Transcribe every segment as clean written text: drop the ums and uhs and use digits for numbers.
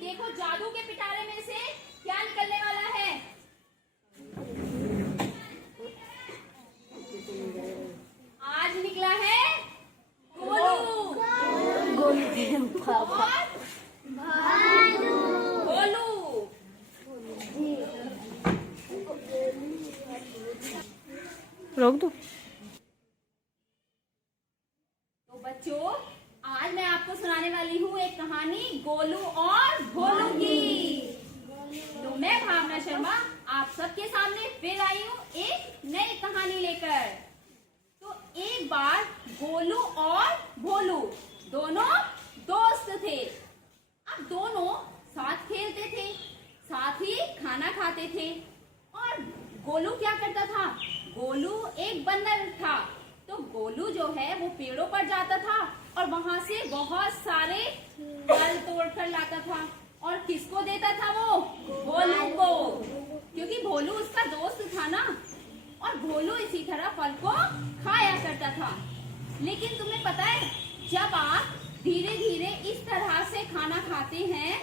देखो जादू के पिटारे में से क्या निकलने वाला है। आज निकला है गोलू। गोलू रोक दो। तो बच्चों, आज मैं आपको सुनाने वाली हूँ एक कहानी, गोलू और भोलू की। तो मैं भावना शर्मा आप सबके सामने फिर आई हूँ एक नई कहानी लेकर। तो एक बार गोलू और भोलू दोनों दोस्त थे। अब दोनों साथ खेलते थे, साथ ही खाना खाते थे। और गोलू क्या करता था? गोलू एक बंदर था। तो गोलू जो है वो पेड़ों पर जाता था और वहां से बहुत सारे फल तोड़कर लाता था। और किसको देता था वो? भोलू को, क्योंकि भोलू उसका दोस्त था ना। और भोलू इसी तरह फल को खाया करता था। लेकिन तुम्हें पता है, जब आप धीरे धीरे इस तरह से खाना खाते हैं,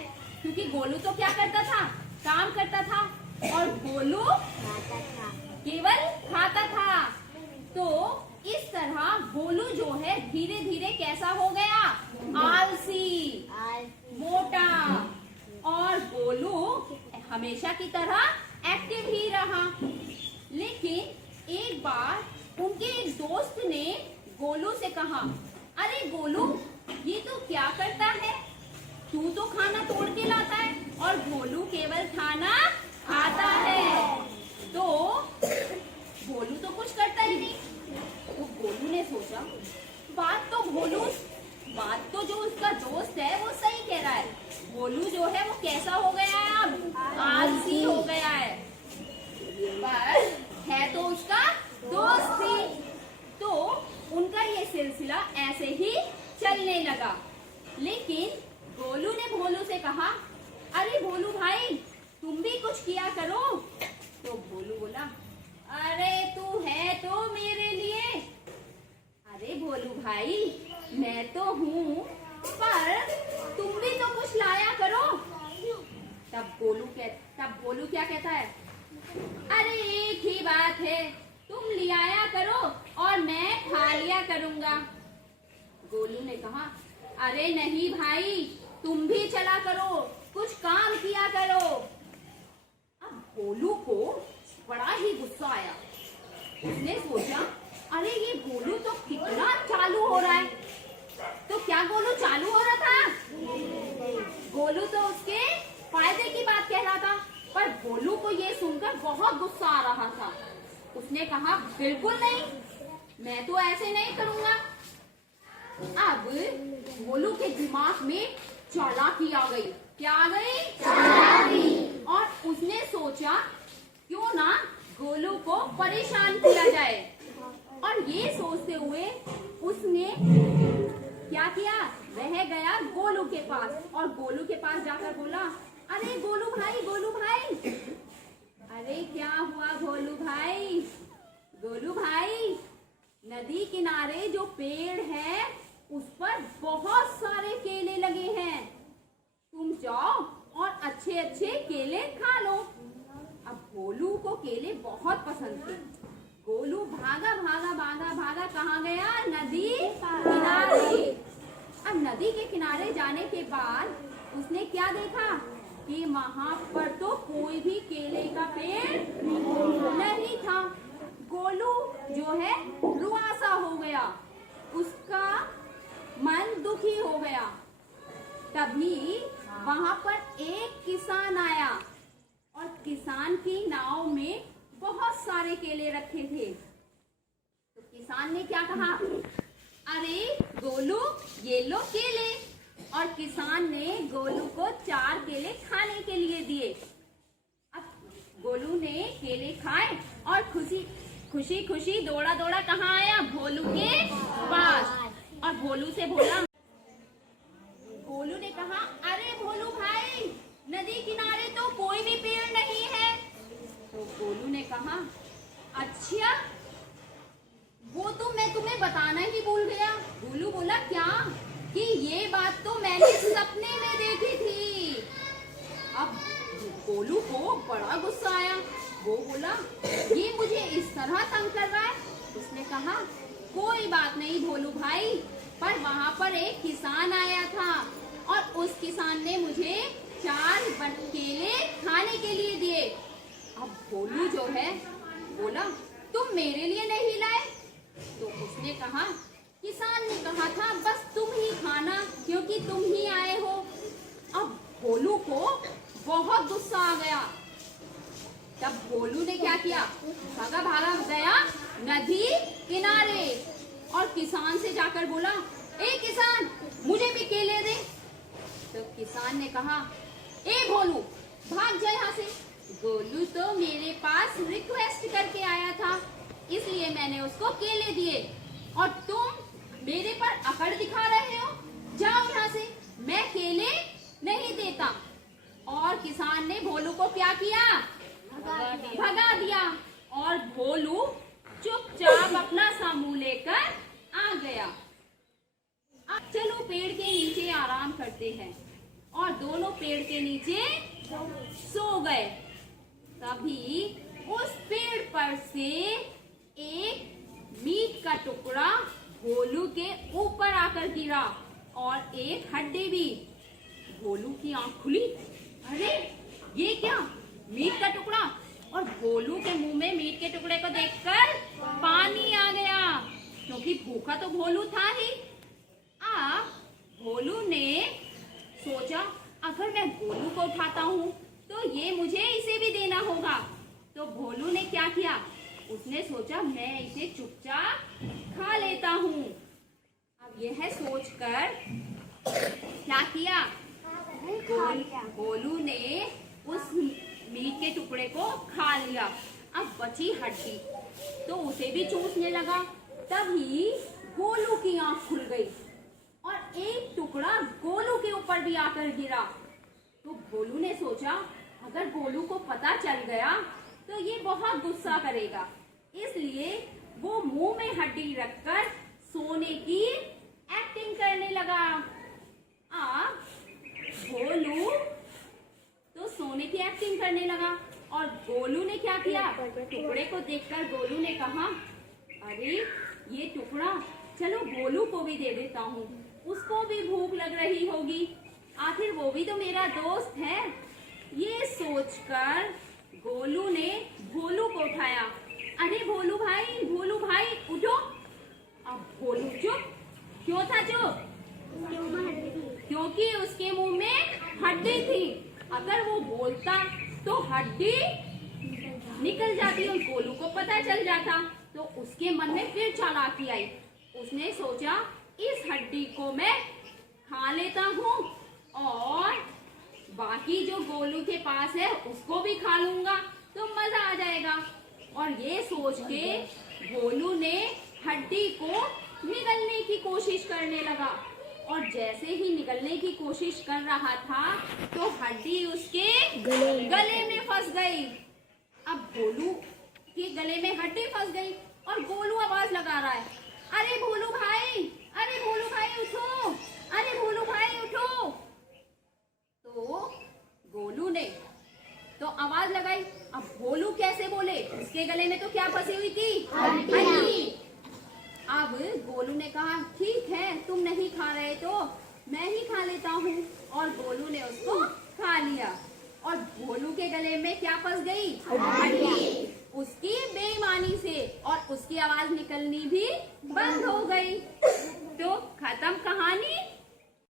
क्योंकि गोलू तो क्या करता था? काम करता था और भोलू केवल खाता था। तो इस तरह भोलू जो है धीरे धीरे कैसा हो गया? आलसी, मोटा। और गोलू हमेशा की तरह एक्टिव ही रहा। लेकिन एक बार उनके एक दोस्त ने गोलू से कहा, अरे गोलू, ये तो क्या करता है? तू तो खाना तोड़ के लाता है और गोलू केवल खाना खाता है। तो गोलू तो कुछ करता ही नहीं। तो गोलू ने सोचा, बात तो जो उसका दोस्त है वो सही कह रहा है। गोलू जो है वो कैसा हो गया है? अब आलसी हो गया है। पर है तो उसका दोस्त ही। तो उनका ये सिलसिला ऐसे ही चलने लगा। लेकिन गोलू ने भोलू से कहा, अरे भोलू भाई, तुम भी कुछ किया करो। तो भोलू बोला, अरे तू है तो मेरे लिए। अरे भोलू भाई, मैं तो हूँ, पर तुम भी तो कुछ लाया करो। तब भोलू क्या कहता है? अरे एक ही बात है, तुम ले आया करो और मैं खा लिया करूँगा। गोलू ने कहा, अरे नहीं भाई, तुम भी चला करो, कुछ काम किया करो। अब भोलू को बड़ा ही गुस्सा आया। उसने सोचा, अरे ये गोलू तो कितना चालू हो रहा है। तो क्या गोलू चालू हो रहा था? गोलू तो उसके फायदे की बात कह रहा था। पर गोलू को ये सुनकर बहुत गुस्सा आ रहा था। उसने कहा, बिल्कुल नहीं, मैं तो ऐसे नहीं करूंगा। अब गोलू के दिमाग में चालाकी आ गई। क्या आ गई? चालाकी। और उसने सोचा, क्यों ना गोलू को परेशान किया जाए। और ये सोचते हुए उसने क्या किया? वह गया गोलू के पास और गोलू के पास जाकर बोला, अरे गोलू भाई, गोलू भाई। अरे क्या हुआ भोलू भाई? गोलू भाई, नदी किनारे जो पेड़ है उस पर बहुत सारे केले लगे हैं। तुम जाओ और अच्छे अच्छे केले खा लो। अब भोलू को केले बहुत पसंद थे। गोलू भागा भागा भागा भागा कहाँ गया? नदी किनारे। अब नदी के किनारे जाने के बाद उसने क्या देखा कि वहां पर तो कोई भी केले का पेड़ नहीं था। गोलू जो है रुआसा हो गया, उसका मन दुखी हो गया। तभी वहां पर एक किसान आया और किसान की नाव में बहुत सारे केले रखे थे। तो किसान ने क्या कहा? अरे गोलू, ये लो केले। और किसान ने गोलू को 4 केले खाने के लिए दिए। अब गोलू ने केले खाए और खुशी खुशी दौड़ा दौड़ा कहाँ आया? भोलू के पास। और भोलू से बोला, गोलू ने कहा, अरे भोलू भाई, नदी किनारे तो कोई भी पेड़ नहीं है। तो गोलू ने कहा, अच्छा, वो तो मैं तुम्हें बताना ही भूल गया। गोलू बोला, क्या? कि ये बात तो मैंने सपने में देखी थी को बड़ा गुस्सा आया। वो बोला, ये मुझे इस तरह तंग कर रहा है। उसने कहा, कोई बात नहीं भोलू भाई, पर वहाँ पर एक किसान आया था और उस किसान ने मुझे 4 केले खाने के लिए दिए। अब भोलू जो है बोला, तुम मेरे लिए नहीं लाए? तो उसने कहा, किसान ने कहा था बस तुम ही खाना, क्योंकि तुम ही आए हो। अब भोलू को बहुत गुस्सा आ गया। तब भोलू ने क्या किया, भागा भागा गया नदी किनारे और किसान से जाकर बोला, ए किसान, मुझे भी केले दे। तो किसान ने कहा, ए भोलू, भाग जा यहाँ से। भोलू तो मेरे पास रिक्वेस्ट करके आया था, इसलिए मैंने उसको केले दिए, और तुम मेरे पर अकड़ दिखा रहे हो। जाओ यहाँ से, मैं केले नहीं देता। और किसान ने भोलू को क्या किया, भगा दिया। और भोलू चुपचाप अपना सामू लेकर आ गया। अब चलो पेड़ के नीचे आराम करते हैं। और दोनों पेड़ के नीचे सो गए। तभी उस पेड़ पर से एक मीट का टुकड़ा भोलू के ऊपर आकर गिरा और एक हड्डी भी। भोलू की आंख खुली, अरे ये क्या, मीट का टुकड़ा। और भोलू के मुंह में मीट के टुकड़े को देखकर पानी आ गया, क्योंकि भूखा तो भोलू था ही। भोलू ने सोचा, अगर मैं भोलू को उठाता हूँ तो ये मुझे इसे भी देना होगा। तो भोलू ने क्या किया, उसने सोचा मैं इसे चुपचाप खा लेता हूँ। अब यह सोचकर क्या किया, भोलू ने उस मीट के टुकड़े को खा लिया। अब बची हड्डी तो उसे भी चूसने लगा। तभी भोलू की आंख खुल गई और एक टुकड़ा गोलू के ऊपर भी आकर गिरा। तो भोलू ने सोचा, अगर गोलू को पता चल गया तो ये बहुत गुस्सा करेगा, इसलिए वो मुंह में हड्डी रखकर सोने की एक्टिंग करने लगा। भोलू तो सोने की एक्टिंग करने लगा और गोलू ने क्या किया, टुकड़े को देखकर गोलू ने कहा, अरे ये टुकड़ा चलो गोलू को भी दे देता हूँ, उसको भी भूख लग रही होगी, आखिर वो भी तो मेरा दोस्त है। ये सोचकर गोलू ने भोलू को उठाया। अरे भोलू भाई उठो। अब भोलू चुप। क्यों था चुप? क्योंकि उसके मुंह में हड्डी थी। अगर वो बोलता तो हड्डी निकल जाती और गोलू को पता चल जाता। तो उसके मन में फिर चालाकी आई। उसने सोचा, इस हड्डी को मैं खा लेता हूँ और बाकी जो गोलू के पास है उसको भी खा लूंगा तो मजा आ जाएगा। और ये सोच के गोलू ने हड्डी को निगलने की कोशिश करने लगा और जैसे ही निगलने की कोशिश कर रहा था तो हड्डी उसके गले में फंस गई। अब गोलू के गले में हड्डी फंस गई और गोलू आवाज लगा रहा है, अरे भोलू भाई उठो, अरे भोलू भाई उठो। तो गोलू ने तो आवाज लगाई। अब भोलू कैसे बोले, उसके गले में तो क्या फंसी हुई थी, हड्डी। अब गोलू ने कहा, ठीक है तुम नहीं खा रहे तो मैं ही खा लेता हूँ। और गोलू ने उसको खा लिया और भोलू के गले में क्या फंस गई, हड्डी। उसकी बेईमानी से और उसकी आवाज निकलनी भी बंद हो